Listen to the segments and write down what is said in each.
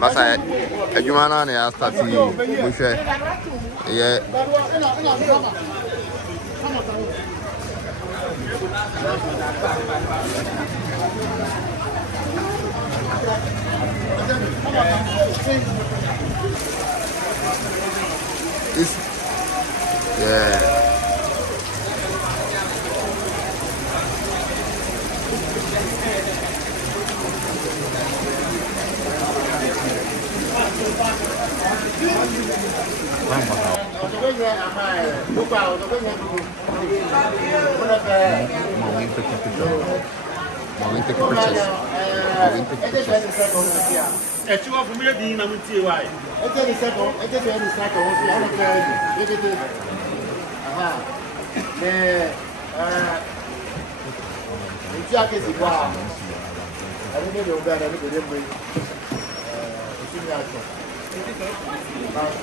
Masa adwuma na na ya start yi wo hwɛ ye yeah.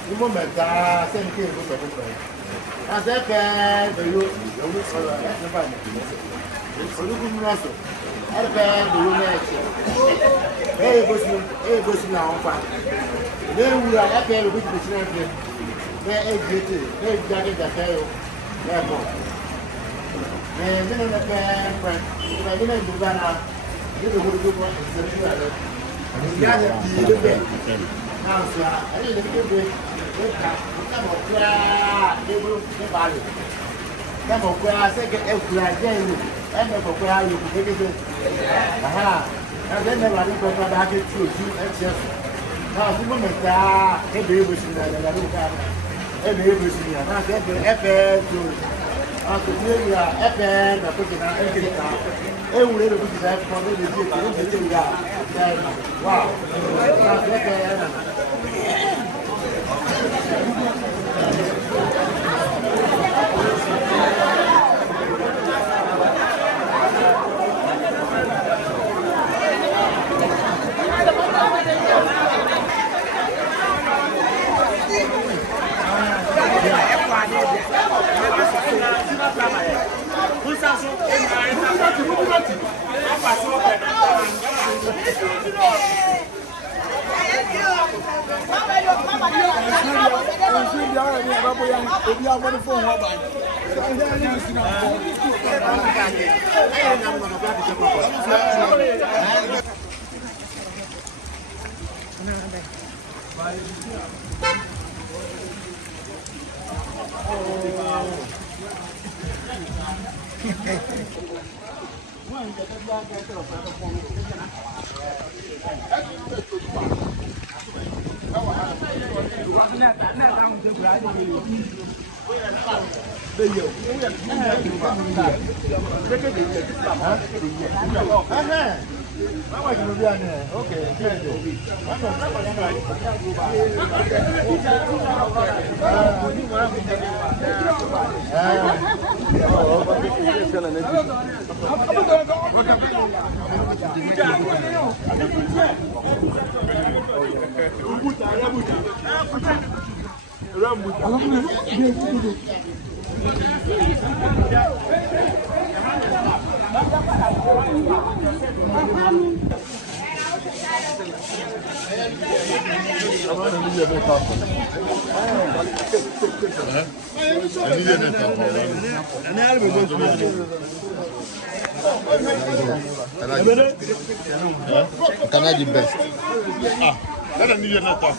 Du moment da sen ke ko ko ko ase pe de yo yo so la ne ba ni so lu ku na so are pe de yo na che go si na on fa de wu la e pe lu ku ti na pe be e jete be ja ke yo be ko ne na pe pa ba ni na du ba na ni de ko ko se ri la ya de bi de now, sir, I need to give you come on, they will buy it. Come on, I say, get a crack, and for where you can take it. Aha, and then the running for back to you and just now, the woman, every vision that I look at, every vision, and I get the FN to after doing your FN, I put it out, every little bit that for the wow, Can I do best? Let them need not talk.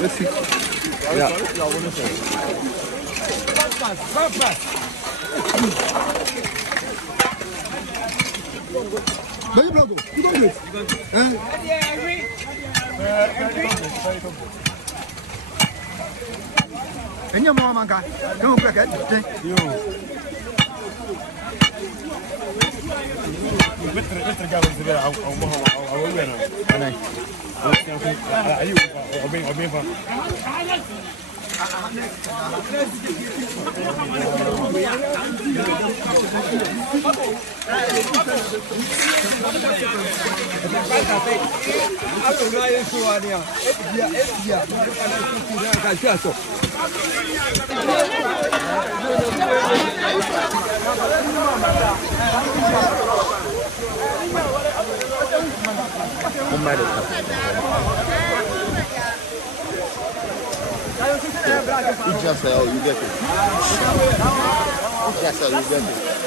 Let's see. Yeah. Very blood. You don't do it. And your mom, Manka. Don't break it. Mr. Gavin, are you being You just say, oh, you get it. You just say, you get it.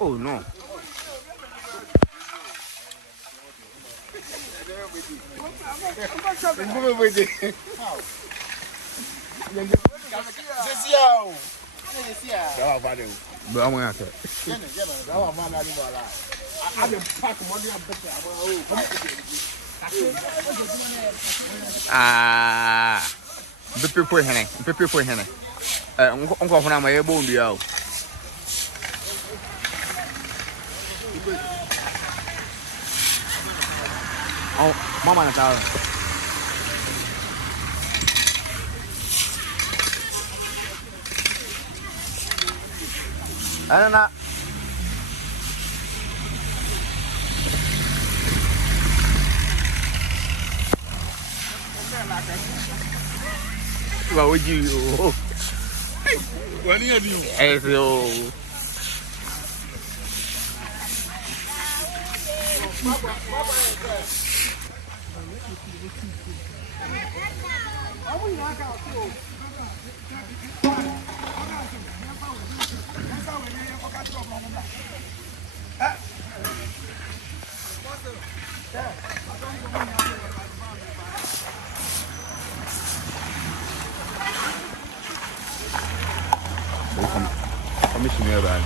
Oh no. But I'm going to Pepe for Henny. Pepe for Henny. Uncle, when I'm able to go. Oh, Mama, that's out. I don't know. What would you? What do you do? Hey, so. Commissioner band.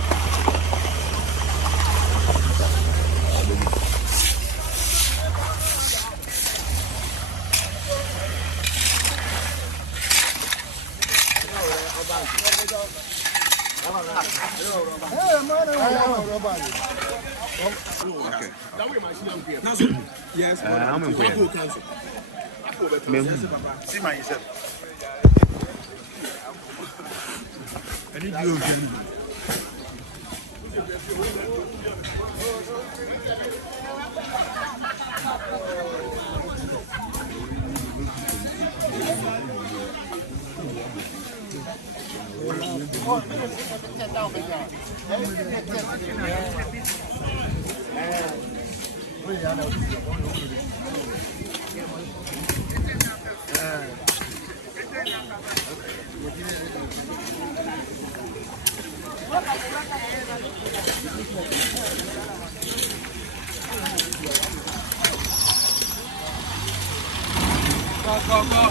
Yes, I'm in See my yourself. I need you again. Go.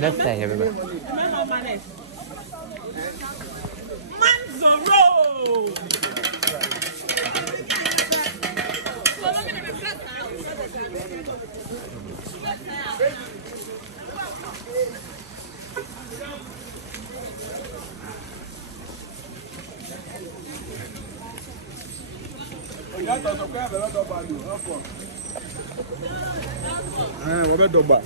Let's say everybody. What about Doba?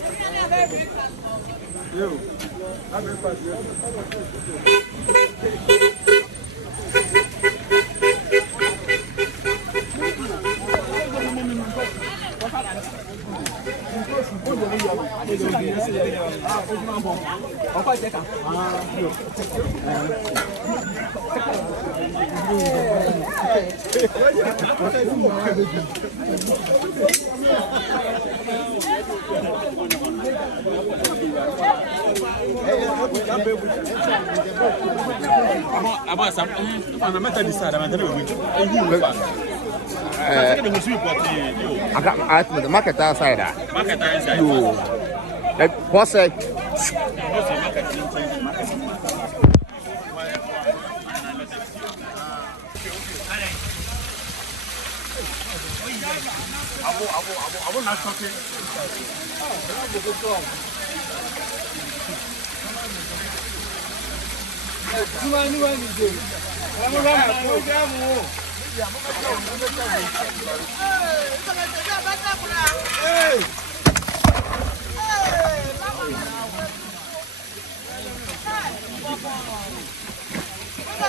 About some, I'm not decide. I'm I got the market outside. market inside. You. Like, what's it? I will not talk The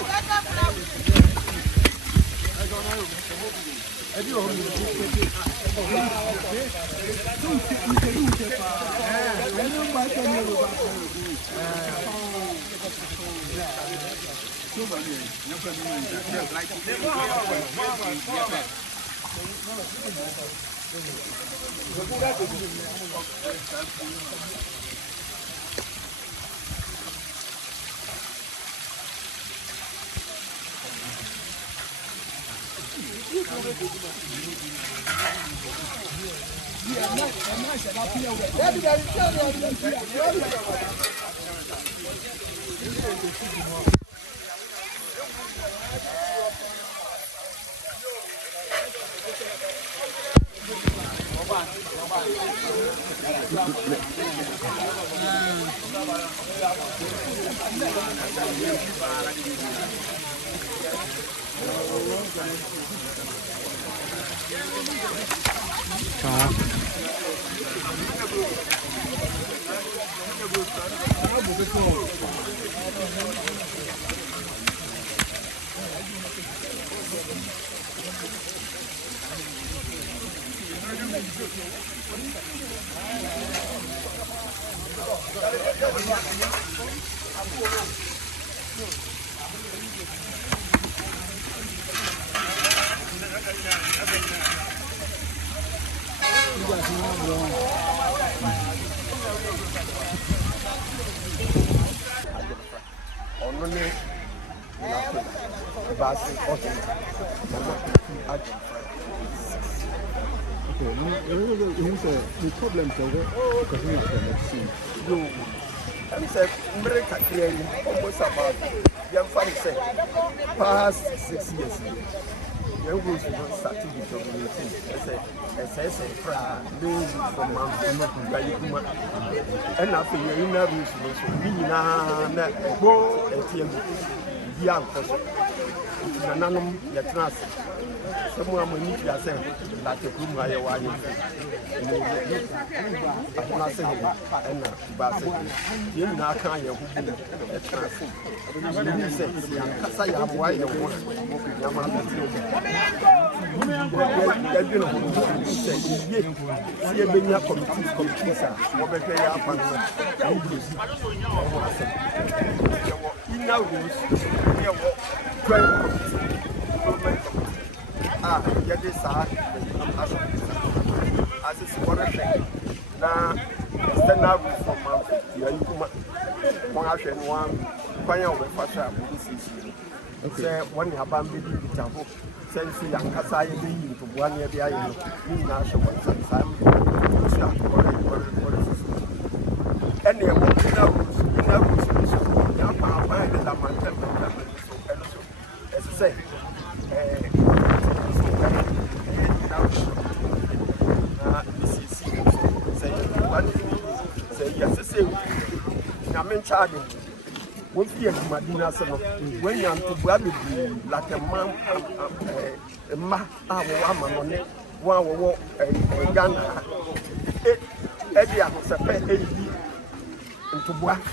problem is that America created almost about past 6 years. Young girls who started with the from Mount and after you're in a room, someone will need to say that the room I want you and you now can't you say, I am why you want get this as it's one thing. Now, stand up from Mount 50. You come one fire over fashion. Say, one have been with Jabo, send to young Kasai to 1 year behind you. National time. And you're walking out, as I say. I'm in charge. When you when you're to like a man, a man, one Ghana, Eddie, into work.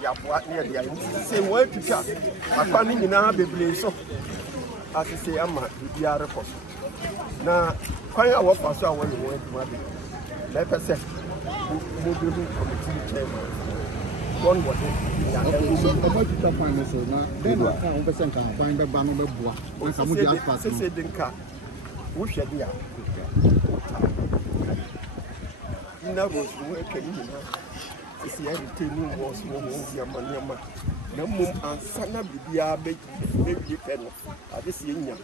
You have near the end. Say, where to cut. I'm finding in our baby so. As I say, I'm a DR post. Now, quite a walk for so when you went to Madrid. Let us say, moving committee chairman. One was it. About the finance, then I can't find the banner of Bois. Or some of the other parts. Say, didn't cut. Which idea? Never was working. See, everything was your money. No more and Sana Bibia baby pen at this young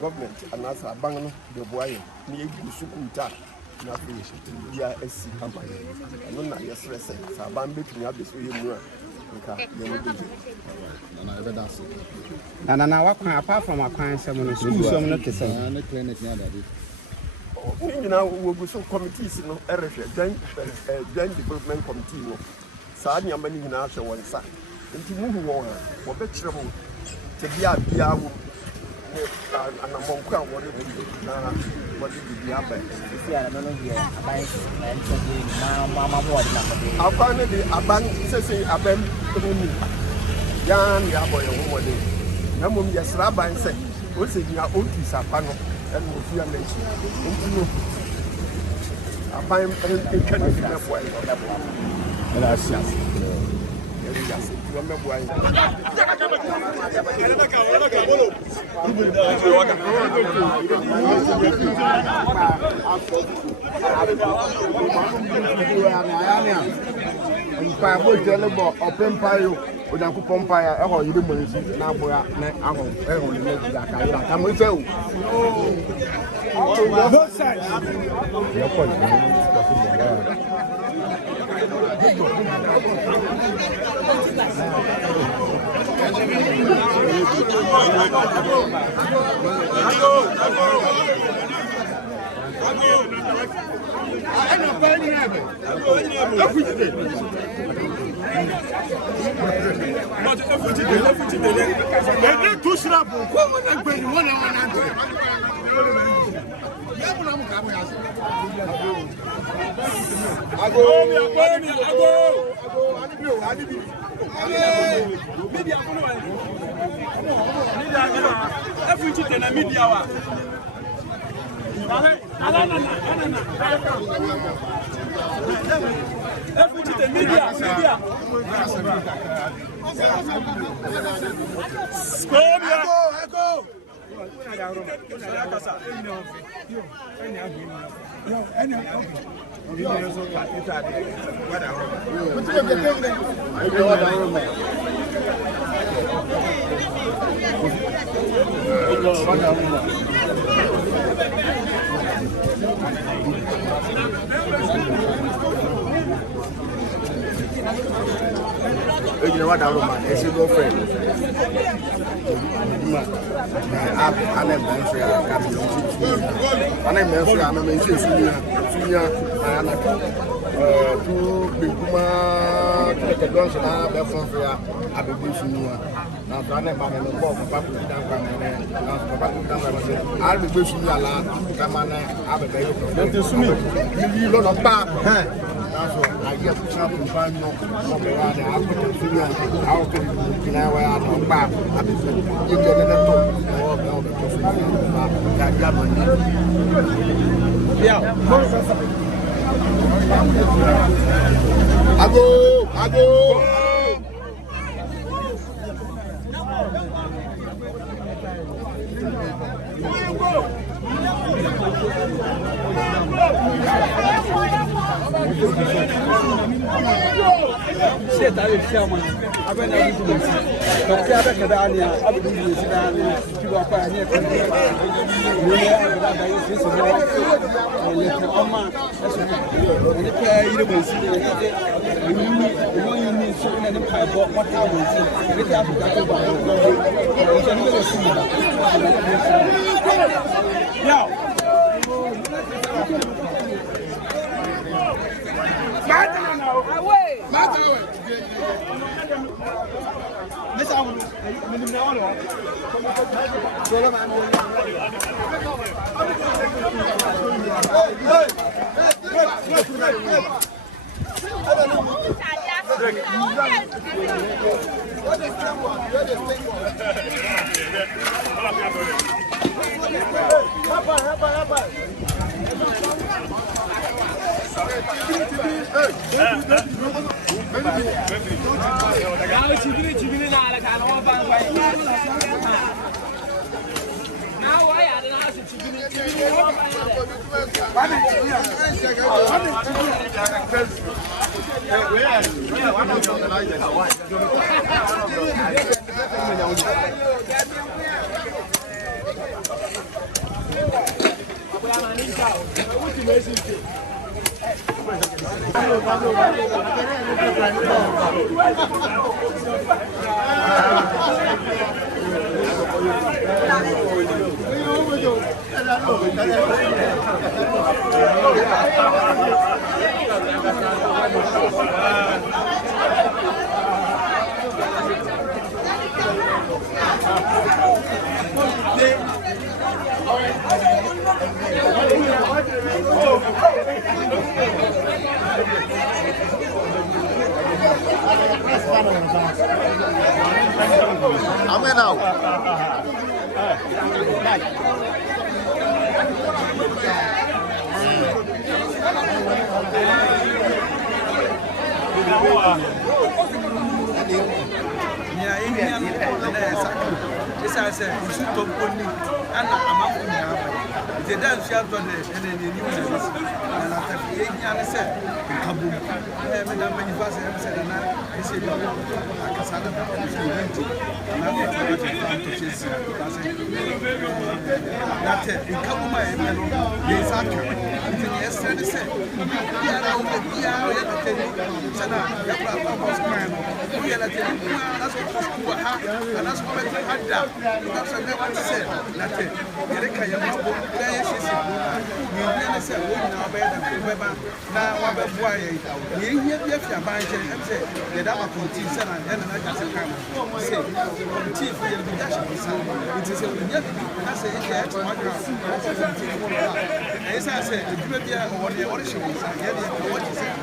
government and as a bang the boy near Sukuta. Nothing. Yeah, a sea company. I don't know your stress. So I'm between up this way. And now, apart from our clients, someone school, someone not to say, and the clinic near that. You know, we'll go some committees, joint development committee. Sanya many in our one side. And to move on, for better to be a beer and a monk, what did you have? I found a bank, say, a bank. yan ya boy wo wode na mom ya sraban se o se nya o tu sapa no e no fi amenchi ntino apan en kan ni na boy Gracias. Mpaabo jelebo opempayo odanku pompaya e ho yiri monzi na aboya na aho e ho le meja ka ira ka mo ife o both sides ya ko ni you what I man is your girlfriend I'm I get to chop and find no around the I'll put in our back. I've been you get a little I go. Shit, I will share money. I've been able to see. Doctor, I've been down here. I've been doing this down here. You are quite near. I'm in now. This I said, you should talk only, and I'm out in the dance you have done it, and then you use it. And after 8 years, I said, Kaboom. I haven't done many fast, I said, and I said, I can stand up and I'm going to chase that in Kaboom, yes, I can. Yesterday, said, that's what I had done. That's what I said. That's it. Yereka Yamabo, you said, now better. Now, I'm a boy. You hear your bank and say, the Dama continues and then I just come. Say, Chief, it is a I say, yes, my girl. As I said, the Julia or the origin was what you said.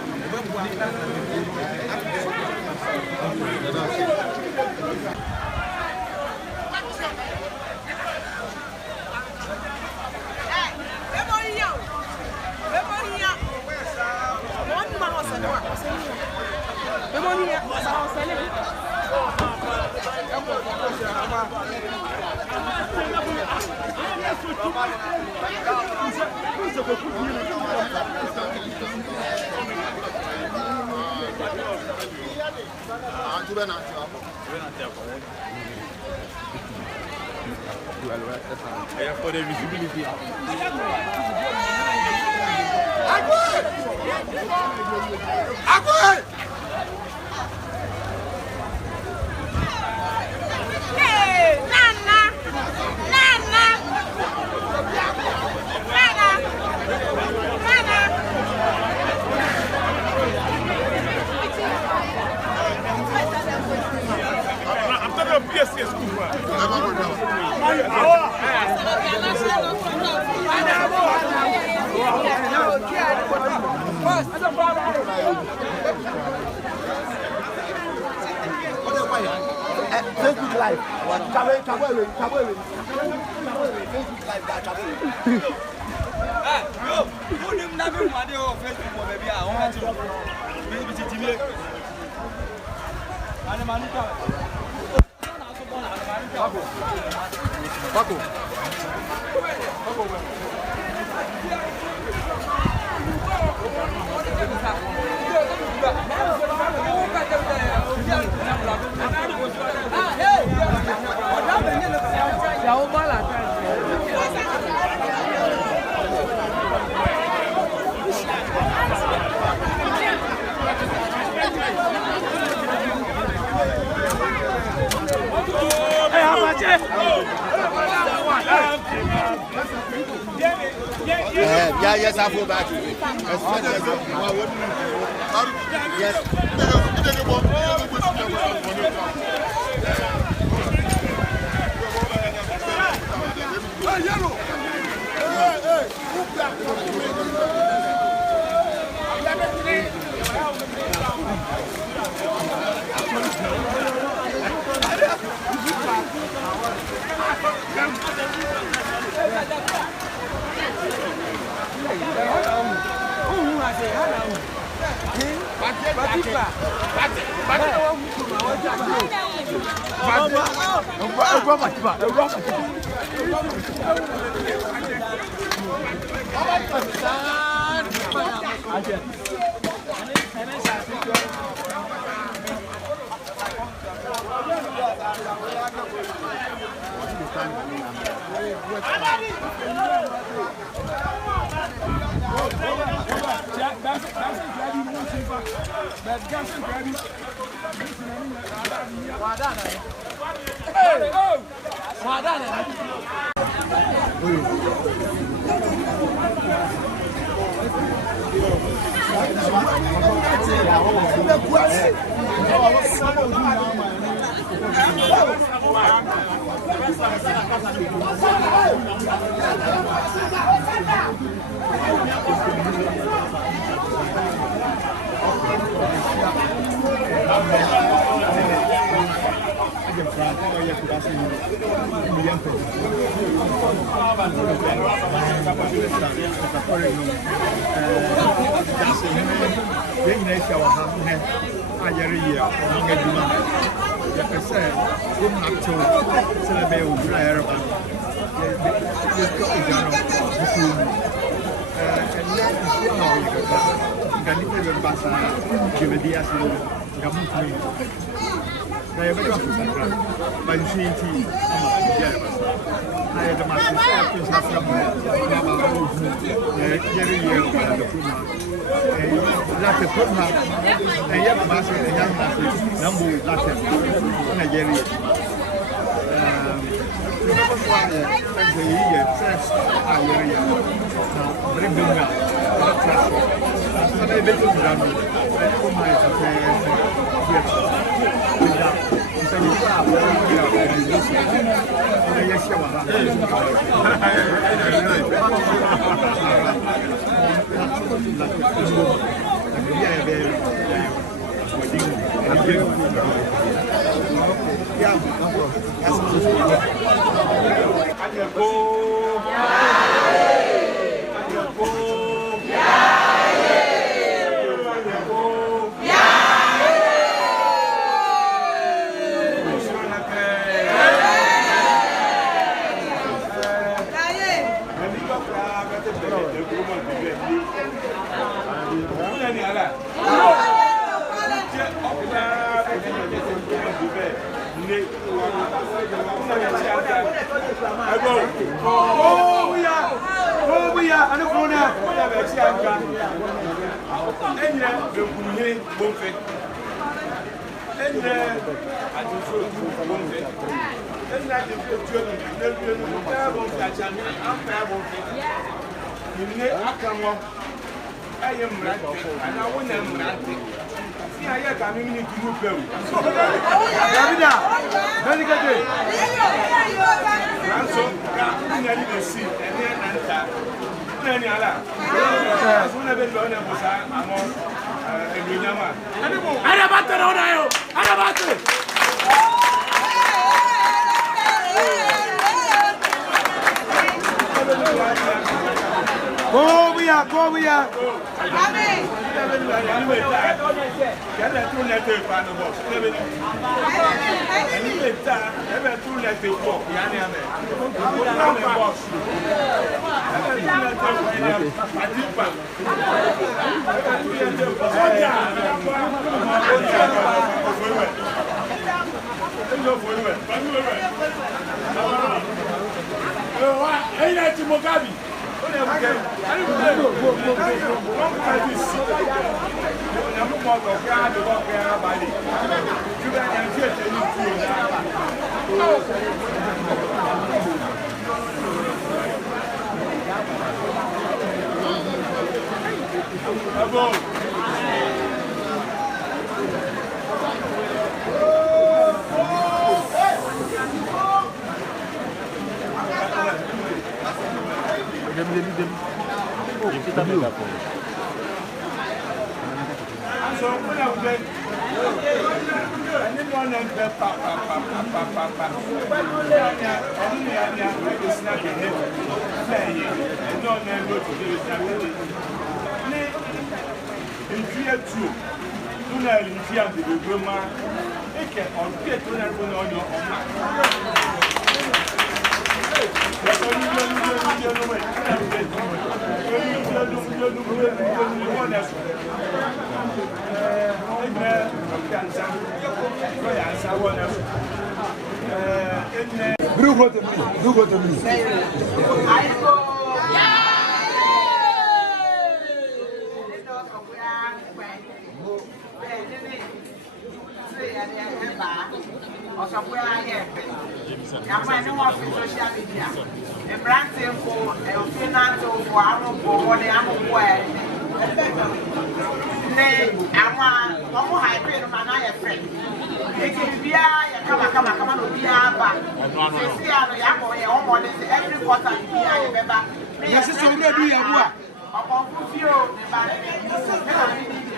For the visibility. Hey, Nana. I'm talking about PSC school. Facebook Live. Facebook Live. Paco. Yes, I feel back.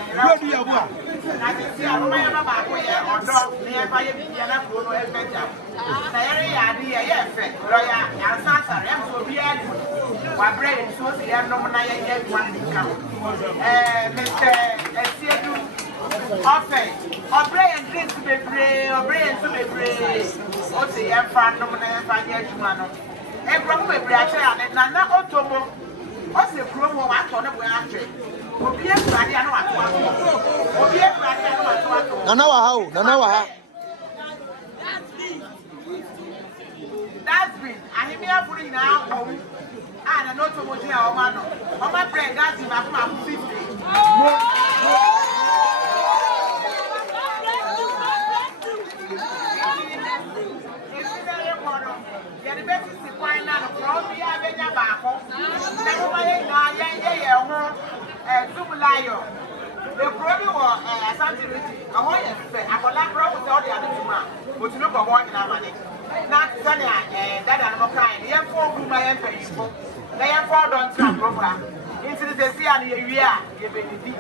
Where do you go? I can see a man about or dog nearby Indiana Bruno and Benja. Diary, yes, lawyer, and Santa, and so be at my brain, so the nominee yet one income. Mr. Sedu, often, or Bray and drinks to be brave, or Bray and to be brave, or the young fan nominee and find yet one. And probably Brasha and Nana Otomo, what's the promo I told him we're after. That's been I hear me putting now and I know to what you are man. On my brain, that's in my 50. The problem was something I want to say. I got that problem with all the other two men, but you look at one in our money. Not Sunny and that animal kind. The M4 my M4. The M4 don't come program. Into the sea and the area, you baby.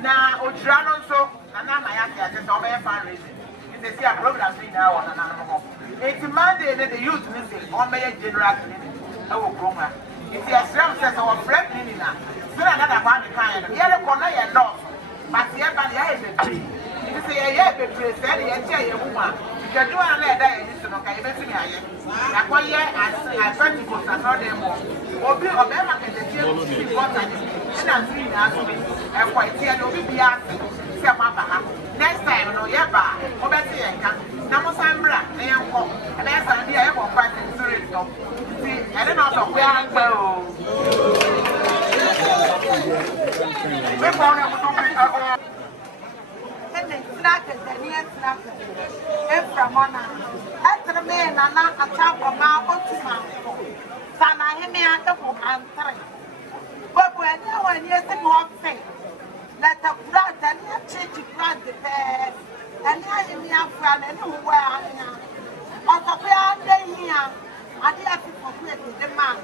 Now, Ojano so, and now my auntie has just all my fundraising. It's the sea program now on an animal. It's Monday that the youth missing on my general clinic. Our program. It's a strong sense of friend clinic. So another one kind of yellow corner and dog. But the everybody has a tree. You say, yeah, the tree said, and tell you, woman, you can do a letter in this one. Okay, let's see. I quite yet as practical as not them more. Or be a member can the deal with you, what I did. And I'm doing as me, and quite here, no be asking. Next time, no, yeah, bar, or better, Namo Sambra, and I'm home, and that's an idea of fighting serious. See, I don't know where I'm going. And they snapped the near snapped it from one after the man and not a chap of my own. Son, I hear me at the book and three. But when you were near the walk thing, let the blood and your change grant the bed, and I am your friend anywhere. Also, we are here. I did have to forget the man.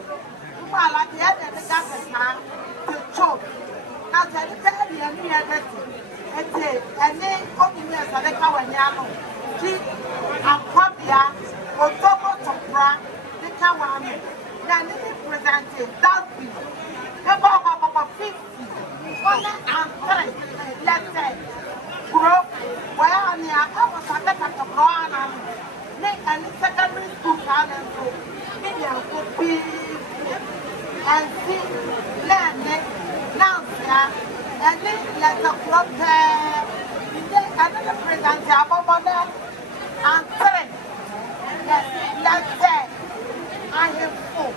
Well, at the end of the government, to choke. Now, tell the baby and me everything. And they only as a letter when Yano. Keep a copia or double to brand the Kawami. Then they presented that be about 50, 103, let's say. Group where I was a letter to Brown and secondary school talent. Could be and see land now, and then let the club another present Abba and three. Let's say I have four.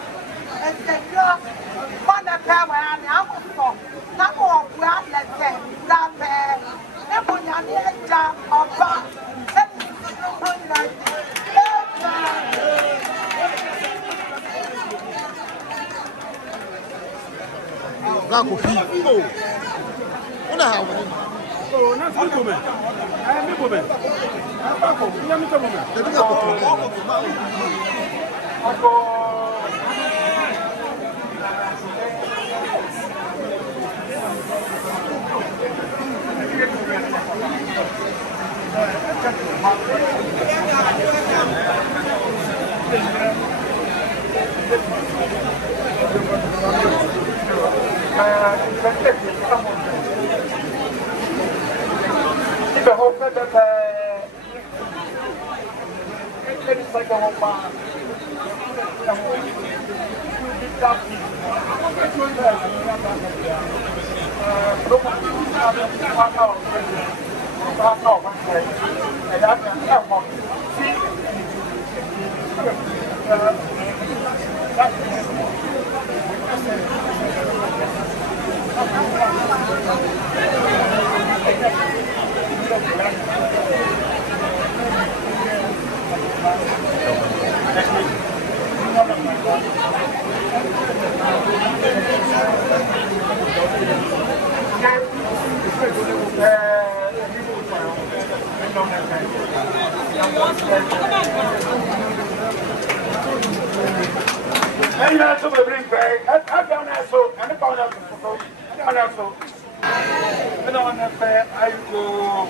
And the girl, one of them where I am for. Now, well, let's say that never young job or back. Black of people. What are you? Oh, not a woman. I am a woman. I'm a woman. The whole thing that it's like a whole bar. I don't want to pay. I go.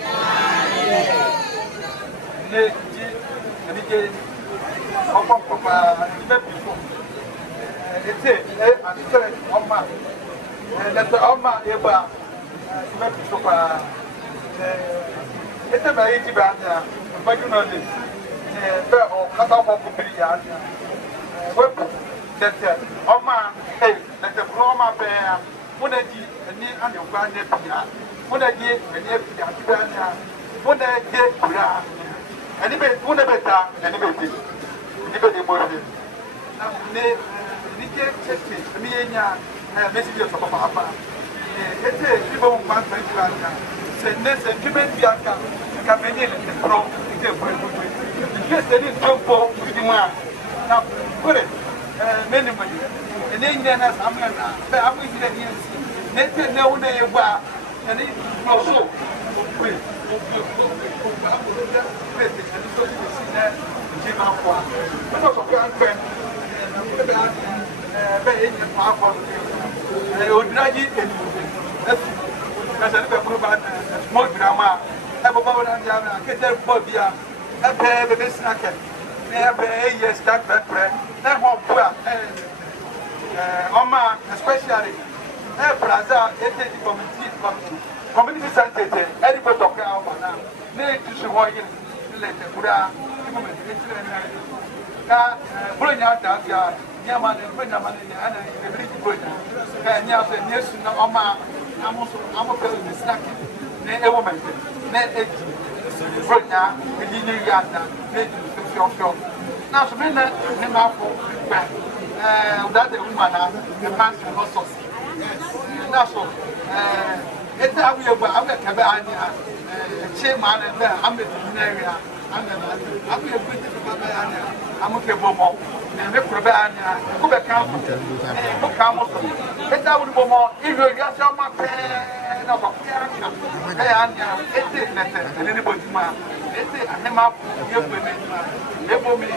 It's a very easy band. But you know this. Cut off of the yard. That Oma, hey, that the Roma bear, when I did a knee and your grandnephew, when I did a nephew, when I did, anybody, one of better, anybody, anybody more. Messages of Papa. It's a people who want to send this and give it Bianca, come in and throw it. Just a little for the man. Now, put it, minimum. And then there's Amanda, but I'm with the Nathan, no day about, and it's also. I would drag it in. That's a small drama. Have a bowl and jam, I get that phobia. A pair of a snacker. Never a year stuck that prayer. That won't poor. Oma, especially. Plaza, community center, everybody talk about now. Need to show you let the Buddha, bring out that Yaman and Benjamin and the British Britain. And yes, and yes, Oma, I'm also the snacking. A woman, net 8, bring out the Lily Yanda, made to show. Now, so many back. That the woman, the master also. That's all. It's how we are. I'm a cabana, chairman, and I'm a area. I'm a British cabana. I'm a Bomo, and the cabana, Cuba Council, and Council. It's how we go. If you get your pen of a piano, it's a letter, and anybody, it's a him up, your women, label me,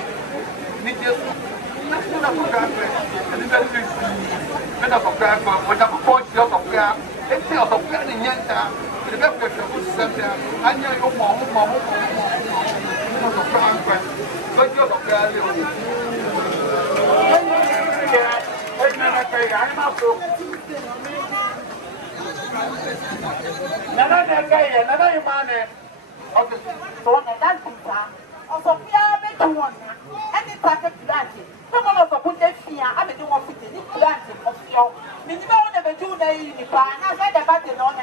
need that's not a program, and it's a program for the point of prayer. It's a program in Yanta, the reputation center, and you're more, but you're a prayer. I'm also another man. So, that's also, any perfect planting. Someone of a good fear, I mean, you want to be planting of your minimum never do the uniform. I said about the non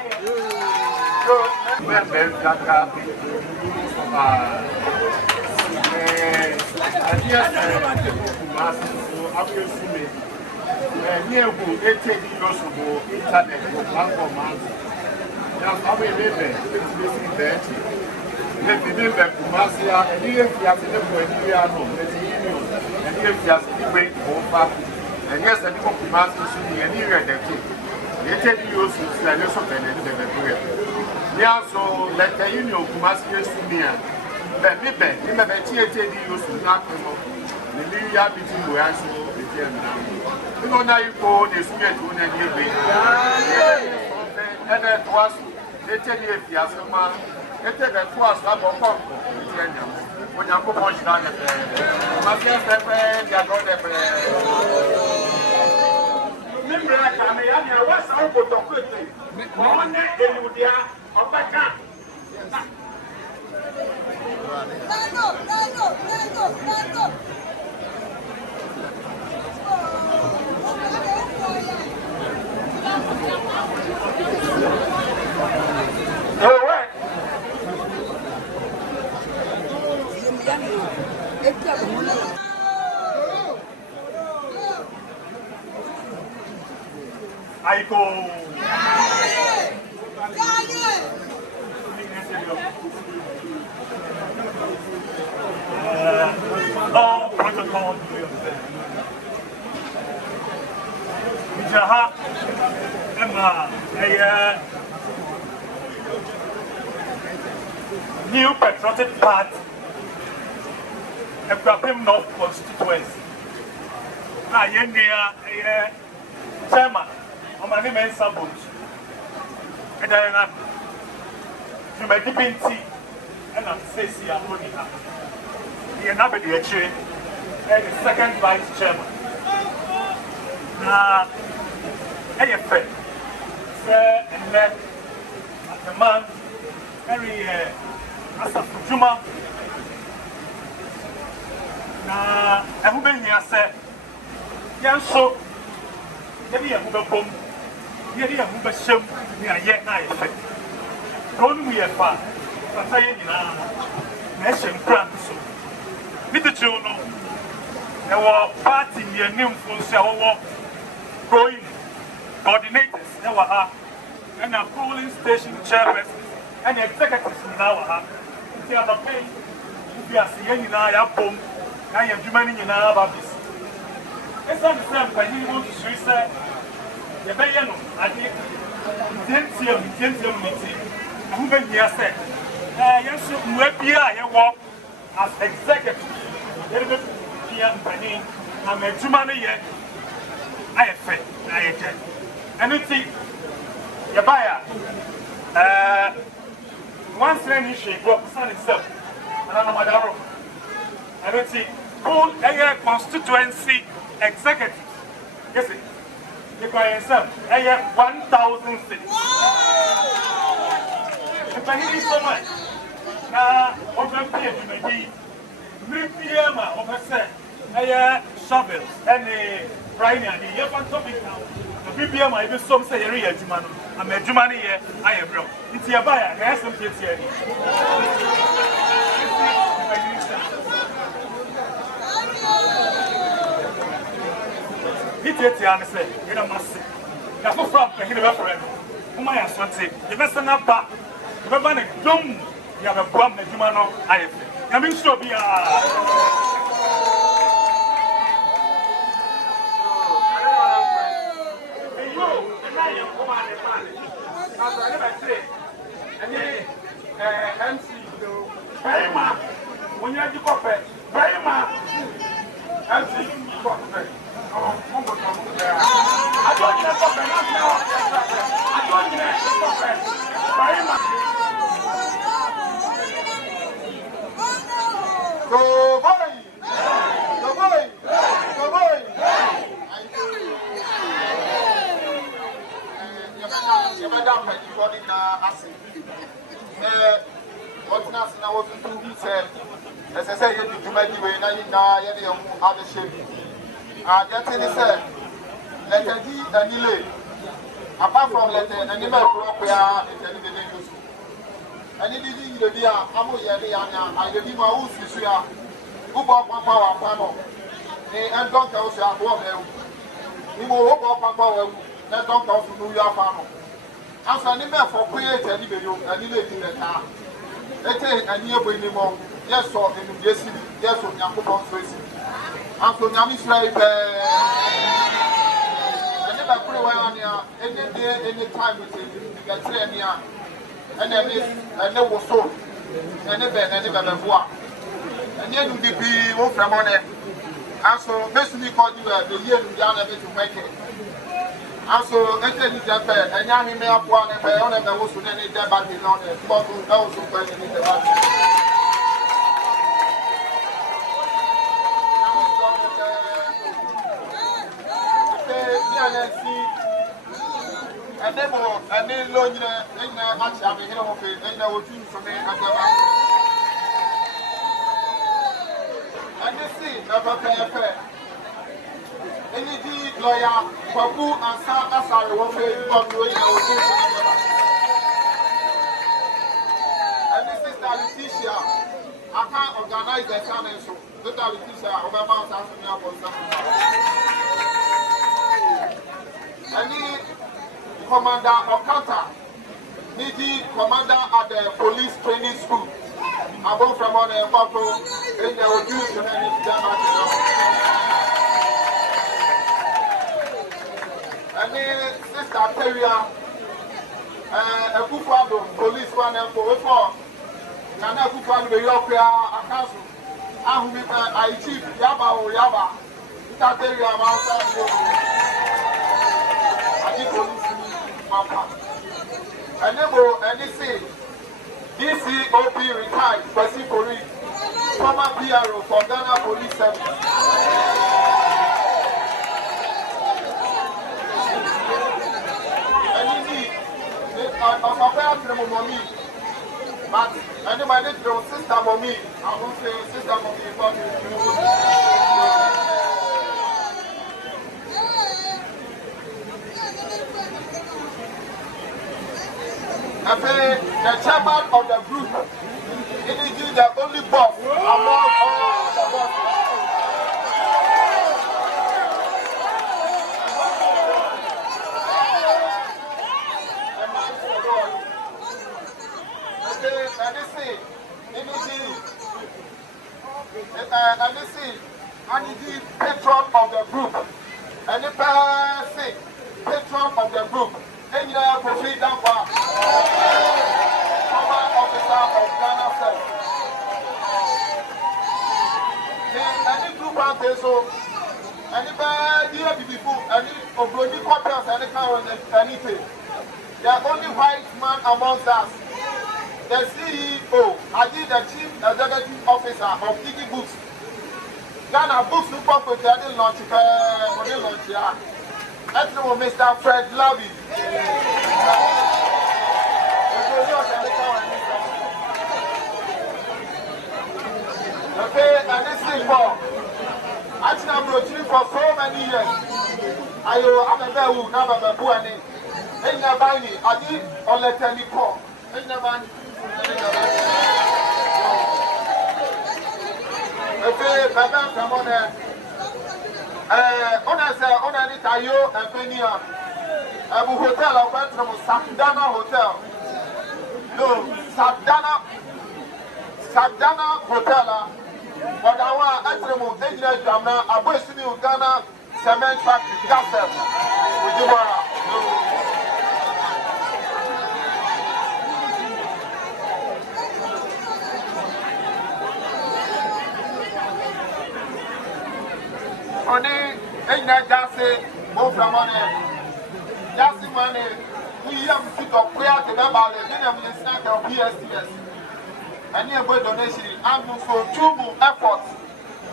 and yes, the people of Master should be anywhere that they take you to the lesson and the yeah, so let the union of Master to me. But me, you may take you to not the new year between you and so you know, now you go this year to an end. And that was they tell you if you have some man, they take a force up of Congo. When you go on, my friends, they are going to remember, I may have your what's our good of quickly. One day, they would be up back up. All right. I go. All protocol. Jaha, Emma, a new patriotic part. Abraham North constituency. Ah, Yendia, chairman. I'm a name is Sabut. And I dwumadi bi nti ɛna sesi ahoni ha yɛ n'abɛdi akyire ɛyɛ second vice chairman na ɛyɛ fɛ sɛ ɛnɛ atɛman ɛreyɛ asafo dwuma na ɛho bɛhia sɛ yɛn nso yɛde yɛn ho bɛbom yɛde yɛn ho bɛhyɛm ne ayɛ na ayɛ fɛ kuro no mu yɛ fa fata yɛn nyinaa na ɛhyɛ nkura no so ne titiriw no ɛwɔ party mmienimfo nso a wɔwɔ growing coordinators ɛwɔ ha ɛna polling station chairpersons ɛna executives nyinaa wɔ ha nti abapɛ yi wobi ase yɛn nyinaa yɛabom na yɛn adwuma no nyinaa aba bisi ɛsiane sɛ mpanyin wɔ nsusui sɛ yɛbɛyɛ no ade ntiantia mu ne ti ɛho bɛhia sɛ yɛn nso mmua biara a yɛwɔ as executive yɛde bɛpia mpanyin na ma adwuma no yɛ ayɛ fɛ na ayɛ gyɛ ɛno nti yɛbaeɛ a wansena ne hwee bɔ sane sɛm ananamadaro ɛno nti poll ɛyɛ constituency executive yɛsɛ yɛkɔ yɛn nsɛm ɛyɛ 1,000 mpanyin yi so much na wɔbɛpie dwumadi mmiri biara ma wɔpɛ sɛ ɛyɛ shovels ɛne brine ade yɛfa ntɔ bi ka na biribiara ma yɛbɛsom sɛ yɛreyɛ adwuma no ama adwuma no yɛ ayɛ berɛ nti yɛbaeɛ a na yɛsɛm tietia ni Tietia ne sɛ yɛda mo ase na foforɔ a mpanyin no bɛfrɛ no moma yɛ asɔnte yɛbɛsɛ no aba yɛbɛba ne dɔm yɛabɛboa m n'adwuma no ayɛ fɛ nyame nhyira biara apart from letter and never broke where it's any news. And it is the idea, Abu Yadiana, I will be my own Susia, who bought my power panel. And don't tell us what we will hope up my power, that don't come to New York panel. As an email for create any video and in the car. Let's say a near anymore. Yes, so in the city, yes, on Yakuban Tracy. And so Yamisra. Any day, any time we say, and then was so, and then and then you be one from on it. And so basically, called you the year down a bit to make it. And so, and then you jump and young may have one and I only was to any debt on it, but also question in the and then more, and then long, and actually, I'm here of it, and I will do something. And this is never fair. Any lawyer, Babu, and Sasar will pay for doing our and this is the Letitia. I can't organize the channel, so the Letitia, Obama, Tanzania, for some. Commander Okata, Niji commander at the police training school. I go from on a photo in the use and then Sister Peria, a Kufado, police one and for and a Kufado, the Yorkia, a council. I chief Yaba or Yaba, Tateria, and then, and they say, DCOP retired, specifically former PRO for Ghana Police Service. But anybody to sister mommy, I won't say sister mommy about the chairman of the group, it is the only boss among all the bosses. And the patron of the group, and the person patron of the group, and the proceedings former officer of Ghana Service. Any group out so any people, any of quarters, anything. There are only white man amongst us. The CEO, the Chief Executive Officer of Iggy Books. Ghana Books look up with the launch here. That's Mr. Fred Lovey. Okay, and this is for I'm broaching for so many years. I'm a bear, now I'm a boy. And never I did on the telephone. And never. Okay, Baba, come on there. On a Tayo and Penia. Abu Hotel of Betram, Sabdana Hotel. No, Sabdana Hotel. But I want Etremo, England, Jamna, Abu Ghana, Cement Factory, Gassel. With you. Only in that Jassy, both from money. Jassy money, we have to go prayer to the Bali, then we snack of PSTS. And near good donation, and for 2 efforts.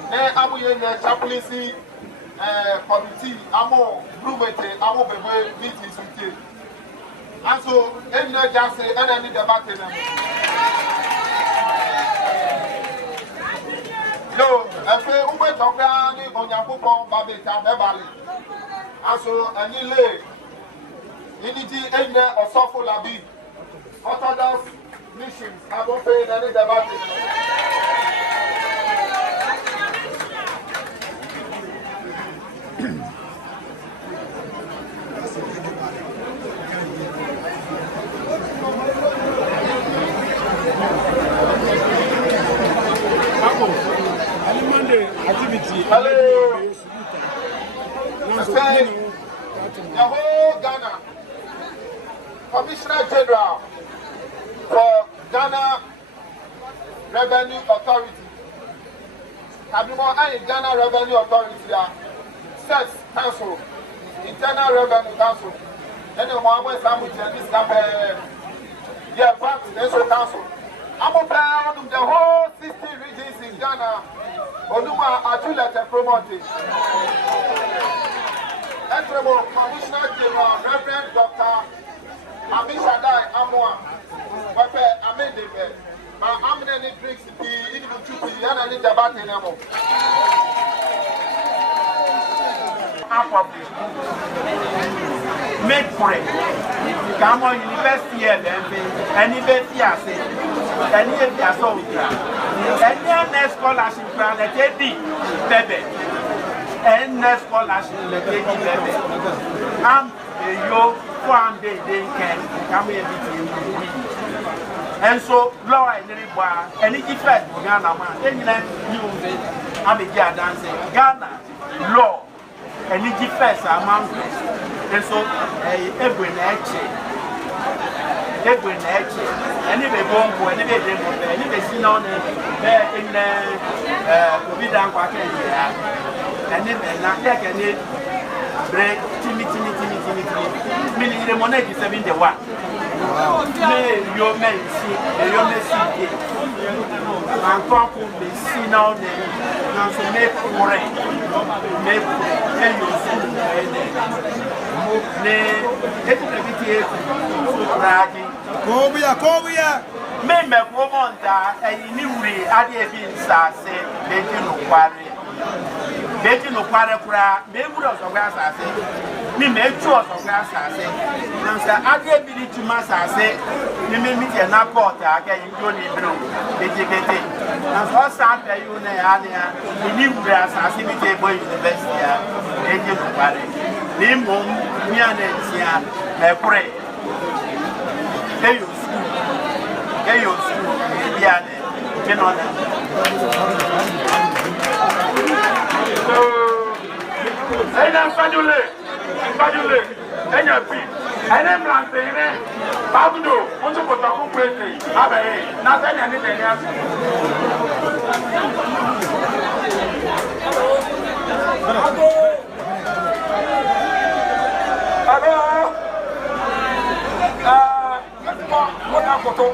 There are in the chaplaincy committee, Amo, Brumete, Amo Bebe meetings with you. And so, in the Jassy, and I need the battle. No, I feel we talk on your football, Babita, Nebali. And so, any lay, unity, and there or Sofo Labi, Orthodox missions, I won't pay any debate. Hello. The whole Ghana Commissioner General for Ghana Revenue Authority. Ghana Revenue Authority, Sex Council, Internal Revenue Council. Then the one where some this Council. I'm on the whole 60 regions in Ghana. Onuma Atulete promoted. Entrable Commissioner General Reverend Dr. Amishadai Amwa. Wape Amendebe. Ma Amene drinks the individual Yana in the Batinamo. Make for it. Come on, University and University, and any next scholarship plan at Eddie Bebe, and next scholarship at Eddie Bebe. I'm a 1 day they can come here between. And so, Law and Riba, and it is fed Ghana man, then you I'm a dancing Ghana law, and it is first among us. And so, every any be bomb, any be demo, any be seen on in the COVID and then not like any break, timmy, meaning the money is 71. Mais yo merci, et yo merci. Encore pour les sinon dans ce mec pourrait. Mais yo mais et tu es Kobia. Mais comment et ni oui a des ça c'est les nous parler. Beji no kware kura me wura so gwa asase ni me tu so gwa asase na say ade bi ni tuma asase ni me meet na court aga yi do ni bro beji bete na so sa ta yu na ya ni wura asase bi te boy university ya beji no kware ni mom mi anetia me kure eyo school bi ane me no na Ena fadule, enya pi, ene mlante ene, babudo, onto kota kukwete, abe na tenya ni tenya. Alo, kota koto,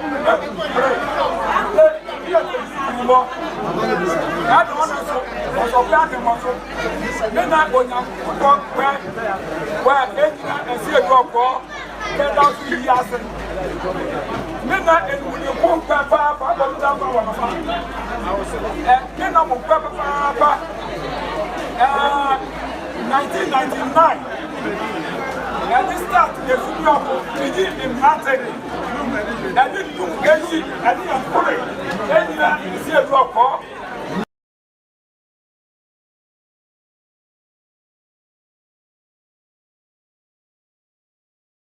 I don't want to then I go down where and see a drop, get out to the Yasin. Then I will you walk back, Papa, then I'm a Papa, 1999. And this start the football begin in Martin. And then you get it, and you put it. Then you see a drop.